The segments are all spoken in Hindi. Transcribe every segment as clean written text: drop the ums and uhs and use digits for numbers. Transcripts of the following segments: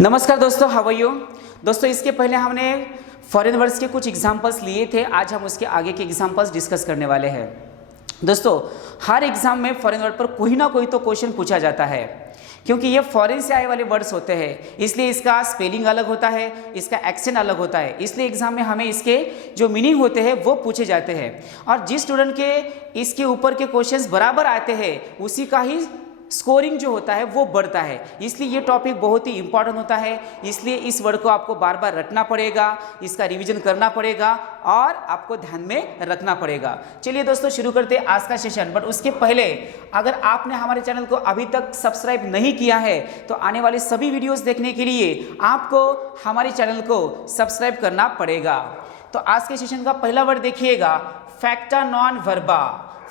नमस्कार दोस्तों, हाउ आर यू। दोस्तों, इसके पहले हमने फॉरेन वर्ड्स के कुछ एग्जांपल्स लिए थे। आज हम उसके आगे के एग्जांपल्स डिस्कस करने वाले हैं। दोस्तों, हर एग्जाम में फॉरेन वर्ड पर कोई ना कोई तो क्वेश्चन पूछा जाता है, क्योंकि ये फॉरेन से आए वाले वर्ड्स होते हैं, इसलिए इसका स्पेलिंग अलग होता है, इसका एक्सेंट अलग होता है। इसलिए एग्जाम में हमें इसके जो मीनिंग होते हैं वो पूछे जाते हैं, और जिस स्टूडेंट के इसके ऊपर के क्वेश्चंस बराबर आते हैं उसी का ही स्कोरिंग जो होता है वो बढ़ता है। इसलिए ये टॉपिक बहुत ही इंपॉर्टेंट होता है, इसलिए इस वर्ड को आपको बार बार रटना पड़ेगा, इसका रिवीजन करना पड़ेगा और आपको ध्यान में रखना पड़ेगा। चलिए दोस्तों, शुरू करते हैं आज का सेशन। बट उसके पहले अगर आपने हमारे चैनल को अभी तक सब्सक्राइब नहीं किया है तो आने वाले सभी वीडियोस देखने के लिए आपको हमारे चैनल को सब्सक्राइब करना पड़ेगा। तो आज के सेशन का पहला वर्ड देखिएगा, फैक्टा नॉन वर्बा।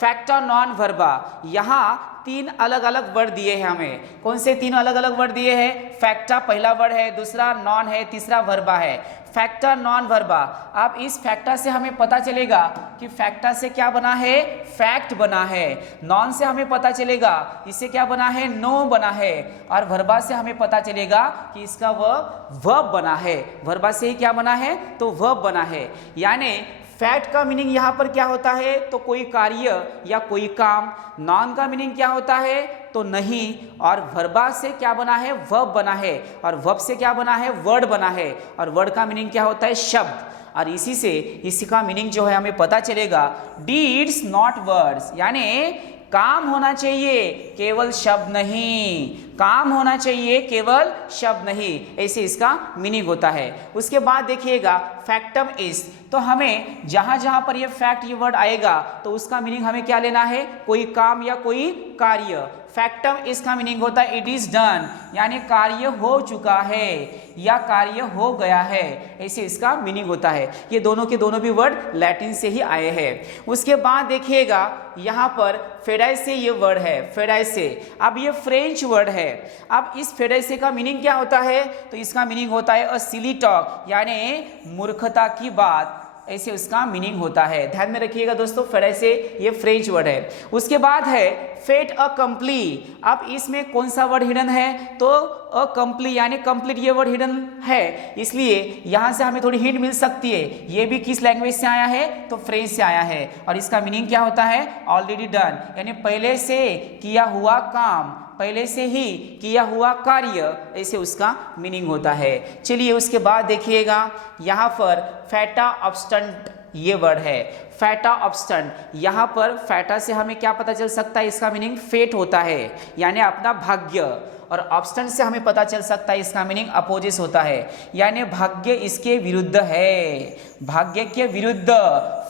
फैक्टा नॉन वर्बा, यहाँ तीन अलग अलग वर्ड दिए हैं हमें। कौन से तीन अलग अलग वर्ड दिए हैं? फैक्टा पहला वर्ड है, दूसरा नॉन है, तीसरा वर्बा है। फैक्टा नॉन वर्बा। अब इस फैक्टा से हमें पता चलेगा कि फैक्टा से क्या बना है? फैक्ट बना है। नॉन से हमें पता चलेगा इससे क्या बना है? नो बना है। और वर्बा से हमें पता चलेगा कि इसका वर्ब बना है। वर्बा से ही क्या बना है? तो वर्ब बना है। यानी फैक्ट का मीनिंग यहाँ पर क्या होता है? तो कोई कार्य या कोई काम। नॉन का मीनिंग क्या होता है? तो नहीं। और वर्बा से क्या बना है? वर्ब बना है। और वर्ब से क्या बना है? वर्ड बना है। और वर्ड का मीनिंग क्या होता है? शब्द। और इसी से इसका मीनिंग जो है हमें पता चलेगा, डीड्स नॉट वर्ड्स, यानी काम होना चाहिए, केवल शब्द नहीं। काम होना चाहिए, केवल शब्द नहीं, ऐसे इसका मीनिंग होता है। उसके बाद देखिएगा, फैक्टम इज। तो हमें जहां जहां पर ये फैक्ट ये वर्ड आएगा तो उसका मीनिंग हमें क्या लेना है? कोई काम या कोई कार्य। फैक्टम इसका मीनिंग होता है इट इज डन, यानी कार्य हो चुका है या कार्य हो गया है, ऐसे इसका मीनिंग होता है। ये दोनों के दोनों भी वर्ड लैटिन से ही आए हैं। उसके बाद देखिएगा, यहाँ पर फेडाइसे ये वर्ड है, फेडाइसे। अब ये फ्रेंच वर्ड है। अब इस फेडाइसे का मीनिंग क्या होता है? तो इसका मीनिंग होता है अ सिली टॉक, यानी मूर्खता की बात, ऐसे उसका मीनिंग होता है। ध्यान में रखिएगा दोस्तों, फेडाइसे ये फ्रेंच वर्ड है। उसके बाद है फेट अ कंप्ली। अब इसमें कौन सा वर्ड हिडन है? तो अ कंप्ली, यानी कंप्लीट ये वर्ड हिडन है, इसलिए यहां से हमें थोड़ी हिंट मिल सकती है। ये भी किस लैंग्वेज से आया है? तो फ्रेंच से आया है। और इसका मीनिंग क्या होता है? ऑलरेडी डन, यानी पहले से किया हुआ काम, पहले से ही किया हुआ कार्य, ऐसे उसका मीनिंग होता है। चलिए उसके बाद देखिएगा, यहाँ पर फैटा ऑब्स्टेंट ये वर्ड है। फैटा ऑब्स्टेंट, यहाँ पर फैटा से हमें क्या पता चल सकता है? इसका मीनिंग फेट होता है, यानी अपना भाग्य। और ऑब्स्टेंट से हमें पता चल सकता है इसका मीनिंग अपोजिट होता है, यानी भाग्य इसके विरुद्ध है, भाग्य के विरुद्ध,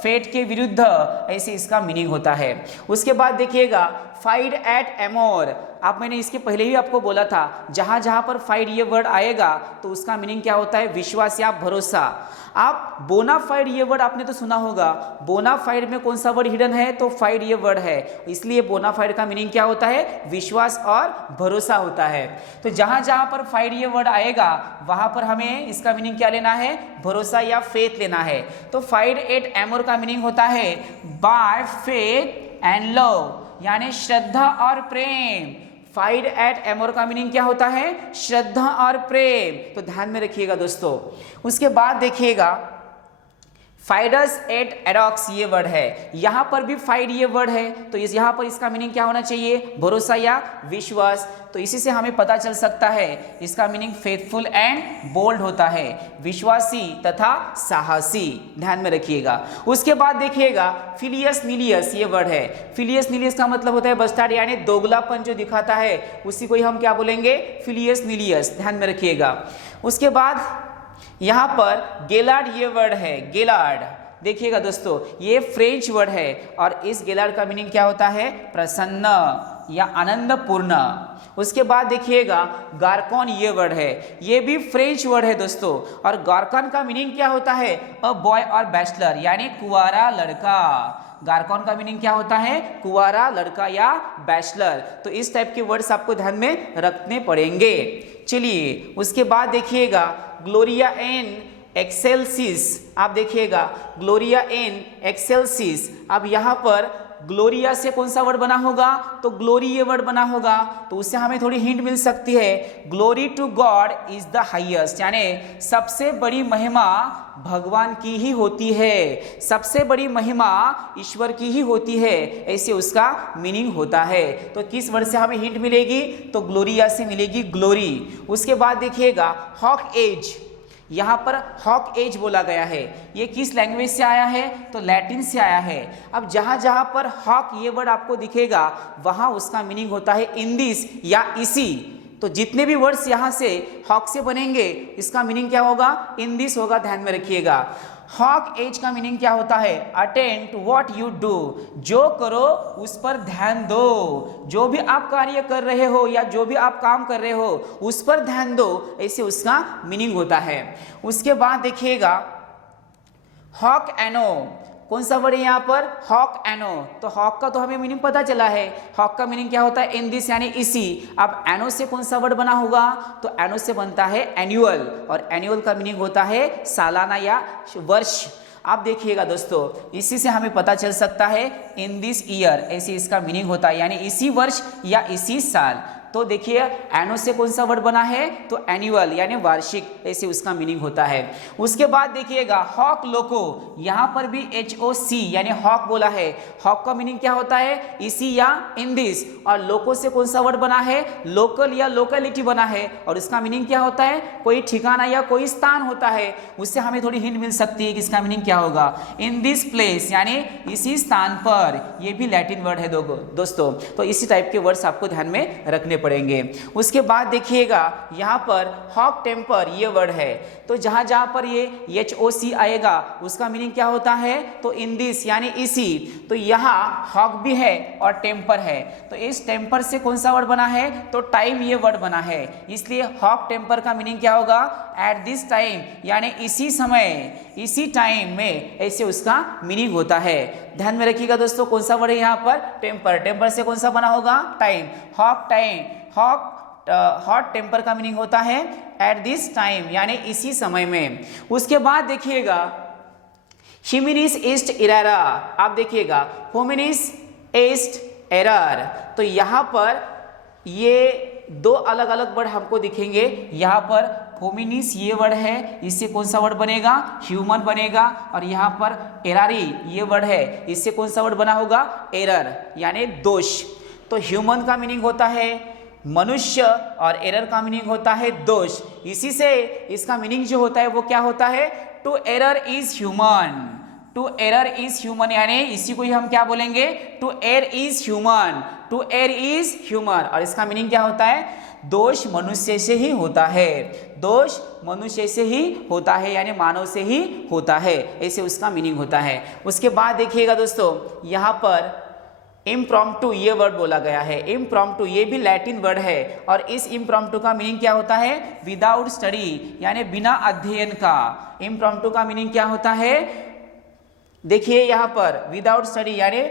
फेट के विरुद्ध, ऐसे इसका मीनिंग होता है। उसके बाद देखिएगा, फाइड एट एमोर। अब मैंने इसके पहले ही आपको बोला था, जहां जहां पर फाइड ये वर्ड आएगा तो उसका मीनिंग क्या होता है? विश्वास या भरोसा। आप बोनाफाइड ये वर्ड आपने तो सुना होगा। बोनाफाइड में कौन सा वर्ड हिडन है? तो फाइड ये वर्ड है, इसलिए बोनाफाइड का मीनिंग क्या होता है? विश्वास और भरोसा होता है। तो जहां जहां पर फाइड ये वर्ड आएगा वहां पर हमें इसका मीनिंग क्या लेना है? भरोसा या फेथ लेना है। तो फाइड एट एमोर का मीनिंग होता है बाय फेथ एंड लव, यानी श्रद्धा और प्रेम। फाइड एट एमोर का मीनिंग क्या होता है? श्रद्धा और प्रेम। तो ध्यान में रखिएगा दोस्तों। उसके बाद देखिएगा, फाइडस एट एडॉक्स ये वर्ड है। यहाँ पर भी फाइड ये वर्ड है, तो यहाँ पर इसका मीनिंग क्या होना चाहिए? भरोसा या विश्वास। तो इसी से हमें पता चल सकता है इसका मीनिंग फेथफुल एंड बोल्ड होता है, विश्वासी तथा साहसी। ध्यान में रखिएगा। उसके बाद देखिएगा, फिलियस निलियस ये वर्ड है। फिलियस निलियस का मतलब होता है बस्टार्ड, यानी दोगलापन जो दिखाता है उसी को ही हम क्या बोलेंगे? फिलियस निलियस। ध्यान में रखिएगा। उसके बाद यहाँ पर गेलार्ड ये वर्ड है, गेलार्ड। देखिएगा दोस्तों, ये फ्रेंच वर्ड है और इस गेलार्ड का मीनिंग क्या होता है? प्रसन्न या आनंदपूर्ण। उसके बाद देखिएगा, गार्कॉन ये वर्ड है। ये भी फ्रेंच वर्ड है दोस्तों, और गार्कॉन का मीनिंग क्या होता है? अ बॉय और बैचलर, यानी कुंवारा लड़का। गार्कॉन का मीनिंग क्या होता है? कुंवारा लड़का या बैचलर। तो इस टाइप के वर्ड्स आपको ध्यान में रखने पड़ेंगे। चलिए उसके बाद देखिएगा, ग्लोरिया इन एक्सेलसिस। आप देखिएगा, ग्लोरिया इन एक्सेलसिस। अब यहाँ पर ग्लोरिया से कौन सा वर्ड बना होगा, तो ग्लोरी ये वर्ड बना होगा, तो उससे हमें थोड़ी हिंट मिल सकती है। Glory to God is the highest, यानी सबसे बड़ी महिमा भगवान की ही होती है, सबसे बड़ी महिमा ईश्वर की ही होती है, ऐसे उसका मीनिंग होता है। तो किस वर्ड से हमें हिंट मिलेगी, तो ग्लोरिया से मिलेगी, ग्लोरी। उसके बाद देखिएगा हॉक एज, यहाँ पर हॉक एज बोला गया है, ये किस लैंग्वेज से आया है, तो लैटिन से आया है। अब जहाँ जहाँ पर हॉक ये वर्ड आपको दिखेगा वहाँ उसका मीनिंग होता है इन दिस या इसी। तो जितने भी वर्ड्स यहाँ से हॉक से बनेंगे इसका मीनिंग क्या होगा, इन दिस होगा, ध्यान में रखिएगा। हॉक एज का मीनिंग क्या होता है, attend to what you do, जो करो उस पर ध्यान दो, जो भी आप कार्य कर रहे हो या जो भी आप काम कर रहे हो उस पर ध्यान दो, ऐसे उसका मीनिंग होता है। उसके बाद देखिएगा हॉक एनो, कौन सा वर्ड है यहाँ पर, हॉक एनो। तो हॉक का तो हमें मीनिंग पता चला है, हॉक का मीनिंग क्या होता है, इन दिस यानी इसी। अब एनो से कौन सा वर्ड बना होगा, तो एनो से बनता है एनुअल, और एनुअल का मीनिंग होता है सालाना या वर्ष। आप देखिएगा दोस्तों, इसी से हमें पता चल सकता है इन दिस ईयर, ऐसे इसका मीनिंग होता है, यानी इसी वर्ष या इसी साल। तो देखिए एनो से कौन सा वर्ड बना है, तो एनुअल यानी वार्षिक, ऐसे उसका मीनिंग होता है। उसके बाद देखिएगा हॉक लोको, यहाँ पर भी HOC यानी हॉक बोला है, हॉक का मीनिंग क्या होता है, इसी या इन दिस। और लोको से कौन सा वर्ड बना है, लोकल या लोकेलिटी बना है, और इसका मीनिंग क्या होता है, कोई ठिकाना या कोई स्थान होता है। उससे हमें थोड़ी हिंट मिल सकती है कि इसका मीनिंग क्या होगा, इन दिस प्लेस यानी इसी स्थान पर, ये भी लैटिन वर्ड है दोस्तों। तो इसी टाइप के वर्ड्स आपको ध्यान में रखने पड़ेंगे। उसके बाद देखिएगा यहाँ पर हॉक टेम्पर ये वर्ड है, तो जहां जहां पर ये HOC आएगा उसका मीनिंग क्या होता है, तो इन दिस यानी इसी। तो यहाँ हॉक भी है और टेम्पर है, तो इस टेम्पर से कौन सा वर्ड बना है, तो टाइम ये वर्ड बना है, इसलिए हॉक टेम्पर का मीनिंग क्या होगा, एट दिस टाइम यानी इसी समय, इसी टाइम में, ऐसे उसका मीनिंग होता है। ध्यान में रखिएगा दोस्तों, कौन सा वर्ड है यहाँ पर, टेम्पर। टेम्पर से कौन सा बना होगा, टाइम। हॉक टाइम, हॉट टेम्पर का मीनिंग होता है एट दिस टाइम यानी इसी समय में। उसके बाद देखिएगा ह्यूमिनिस ईस्ट एरारा, आप देखिएगा ह्यूमिनिस ईस्ट एरर, तो यहाँ पर ये दो अलग अलग वर्ड हमको दिखेंगे। यहाँ पर होमिनिस ये वर्ड है, इससे कौन सा वर्ड बनेगा, ह्यूमन बनेगा, और यहाँ पर एरारी ये वर्ड है, इससे कौन सा वर्ड बना होगा, एरर यानी दोष। तो ह्यूमन का मीनिंग होता है मनुष्य और एरर का मीनिंग होता है दोष। इसी से इसका मीनिंग जो होता है वो क्या होता है, to error is human, to error is human, यानी इसी को ही हम क्या बोलेंगे, to err is human, to err is human. और इसका मीनिंग क्या होता है, दोष मनुष्य से ही होता है, दोष मनुष्य से ही होता है यानी मानव से ही होता है, ऐसे उसका मीनिंग होता है। उसके बाद देखिएगा दोस्तों यहाँ पर इम्प्रॉम्प्टू ये वर्ड बोला गया है। इम्प्रॉम्प्टू ये भी लैटिन वर्ड है, और इस इम्प्रॉम्प्टू का मीनिंग क्या होता है, विदाउट स्टडी यानी बिना अध्ययन का। इम्प्रॉम्प्टू का मीनिंग क्या होता है, देखिए यहाँ पर विदाउट स्टडी यानी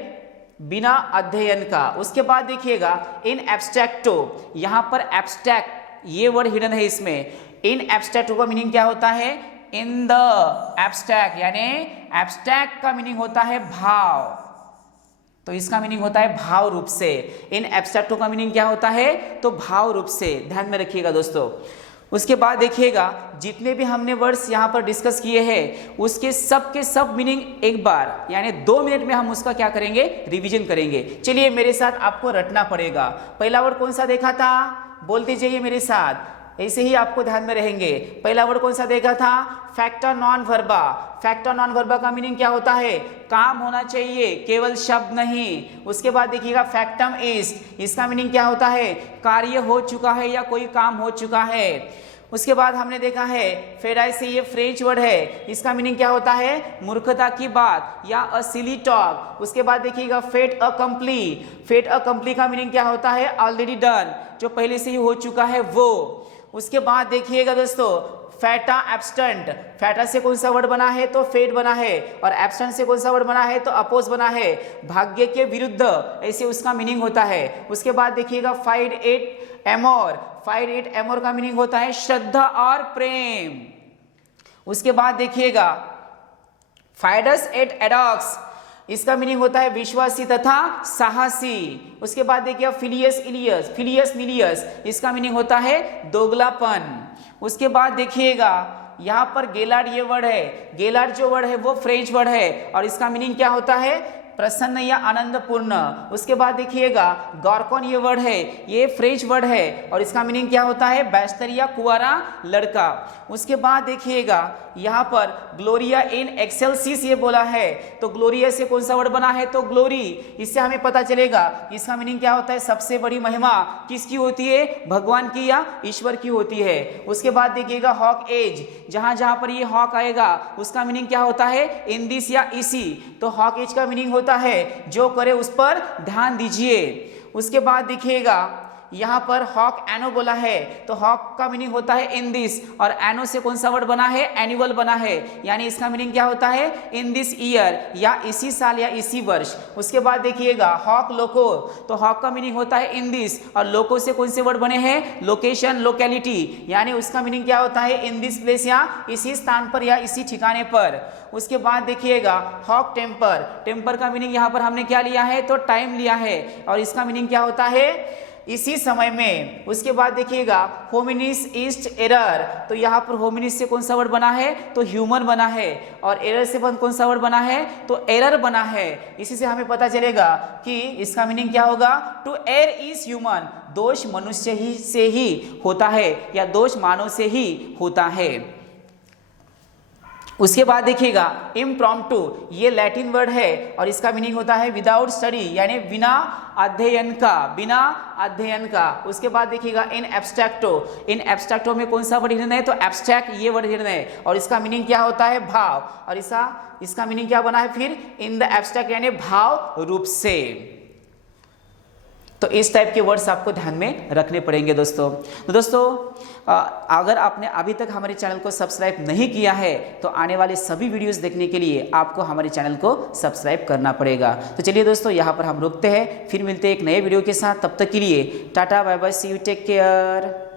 बिना अध्ययन का। उसके बाद देखिएगा इन एब्स्ट्रैक्टो, यहाँ पर एब्स्ट्रैक्ट ये वर्ड हिडन है इसमें। इन एब्स्ट्रैक्टो का मीनिंग क्या होता है, इन द एब्स्ट्रैक्ट, यानी एब्स्ट्रैक्ट का मीनिंग होता है भाव, तो इसका मीनिंग होता है भाव रूप से। इन एब्स्ट्रैक्टो का मीनिंग क्या होता है, तो भाव रूप से, ध्यान में रखिएगा दोस्तों। उसके बाद देखिएगा जितने भी हमने वर्ड्स यहाँ पर डिस्कस किए हैं उसके सब के सब मीनिंग एक बार यानी 2 मिनट में हम उसका क्या करेंगे, रिवीजन करेंगे। चलिए मेरे साथ आपको रटना पड़ेगा। पहला वर्ड कौन सा देखा था, बोलते जाइए मेरे साथ, ऐसे ही आपको ध्यान में रहेंगे। पहला वर्ड कौन सा देखा था, factor non Verba. Factor non Verba का मीनिंग क्या होता है, काम होना चाहिए, केवल शब्द नहीं। उसके बाद देखिएगा फैक्टम इस्ट, इसका मीनिंग क्या होता है, कार्य हो चुका है या कोई काम हो चुका है। उसके बाद हमने देखा है फेडाई से, ये फ्रेंच वर्ड है, इसका मीनिंग क्या होता है, मूर्खता की बात या अ सिली टॉक। उसके बाद देखिएगा फेट अकम्प्ली। फेट अकम्प्ली का मीनिंग क्या होता है, ऑलरेडी डन, जो पहले से ही हो चुका है वो। उसके बाद देखिएगा दोस्तों फैटा एब्स्टेंट। फैटा से कौन सा वर्ड बना है, तो फेट बना है, और एब्स्टेंट से कौन सा वर्ड बना है, तो अपोज बना है, भाग्य के विरुद्ध, ऐसे उसका मीनिंग होता है। उसके बाद देखिएगा फाइड एट एमोर। फाइड एट एमोर का मीनिंग होता है श्रद्धा और प्रेम। उसके बाद देखिएगा फाइडस एट एडॉक्स, इसका मीनिंग होता है विश्वासी तथा साहसी। उसके बाद देखिए फिलियस इलियस, फिलियस निलियस, इसका मीनिंग होता है दोगलापन। उसके बाद देखिएगा यहाँ पर गेलार्ड ये वर्ड है, गेलार्ड जो वर्ड है वो फ्रेंच वर्ड है और इसका मीनिंग क्या होता है प्रसन्न या आनंदपूर्ण। उसके बाद देखिएगा गॉर्कॉन ये वर्ड है, ये फ्रेंच वर्ड है और इसका मीनिंग क्या होता है बैचलर या कुंवारा लड़का। उसके बाद देखिएगा यहाँ पर ग्लोरिया इन एक्सेलसिस ये बोला है, तो ग्लोरिया से कौन सा वर्ड बना है तो ग्लोरी। इससे हमें पता चलेगा इसका मीनिंग क्या होता है सबसे बड़ी महिमा किसकी होती है भगवान की या ईश्वर की होती है। उसके बाद देखिएगा हॉक एज, जहां जहां पर ये हॉक आएगा उसका मीनिंग क्या होता है इन दिस या इसी, तो हॉक एज का मीनिंग होता है जो करे उस पर ध्यान दीजिए। उसके बाद देखिएगा यहाँ पर हॉक एनो बोला है, तो हॉक का मीनिंग होता है इन दिस और एनो से कौन सा वर्ड बना है एनुअल बना है, यानी इसका मीनिंग क्या होता है इन दिस ईयर या इसी साल या इसी वर्ष। उसके बाद देखिएगा हॉक लोको, तो हॉक का मीनिंग होता है इन दिस और लोको से कौन से वर्ड बने हैं लोकेशन लोकेलिटी, यानी उसका मीनिंग क्या होता है इन दिस प्लेस या इसी स्थान पर या इसी ठिकाने पर। उसके बाद देखिएगा हॉक टेम्पर, टेम्पर का मीनिंग यहाँ पर हमने क्या लिया है तो टाइम लिया है और इसका मीनिंग क्या होता है इसी समय में। उसके बाद देखिएगा होमिनिस ईस्ट एरर, तो यहाँ पर होमिनिस से कौन सा वर्ड बना है तो ह्यूमन बना है और एरर से कौन सा वर्ड बना है तो एरर बना है। इसी से हमें पता चलेगा कि इसका मीनिंग क्या होगा टू एयर इज ह्यूमन, दोष मनुष्य ही से ही होता है या दोष मानव से ही होता है। उसके बाद देखिएगा इम्प्रॉम्प्टू, ये लैटिन वर्ड है और इसका मीनिंग होता है विदाउट स्टडी, यानी बिना अध्ययन का, बिना अध्ययन का। उसके बाद देखिएगा इन एब्स्ट्रैक्टो, इन एब्स्ट्रैक्टो में कौन सा वर्ड हिडन है तो एब्स्ट्रैक्ट ये वर्ड हिडन है और इसका मीनिंग क्या होता है भाव, और इसका मीनिंग क्या बना है फिर इन द एब्स्ट्रैक्ट यानी भाव रूप से। तो इस टाइप के वर्ड्स आपको ध्यान में रखने पड़ेंगे दोस्तों। तो दोस्तों अगर आपने अभी तक हमारे चैनल को सब्सक्राइब नहीं किया है तो आने वाले सभी वीडियोस देखने के लिए आपको हमारे चैनल को सब्सक्राइब करना पड़ेगा। तो चलिए दोस्तों यहाँ पर हम रुकते हैं, फिर मिलते हैं एक नए वीडियो के साथ। तब तक के लिए टाटा bye bye, see you, take care.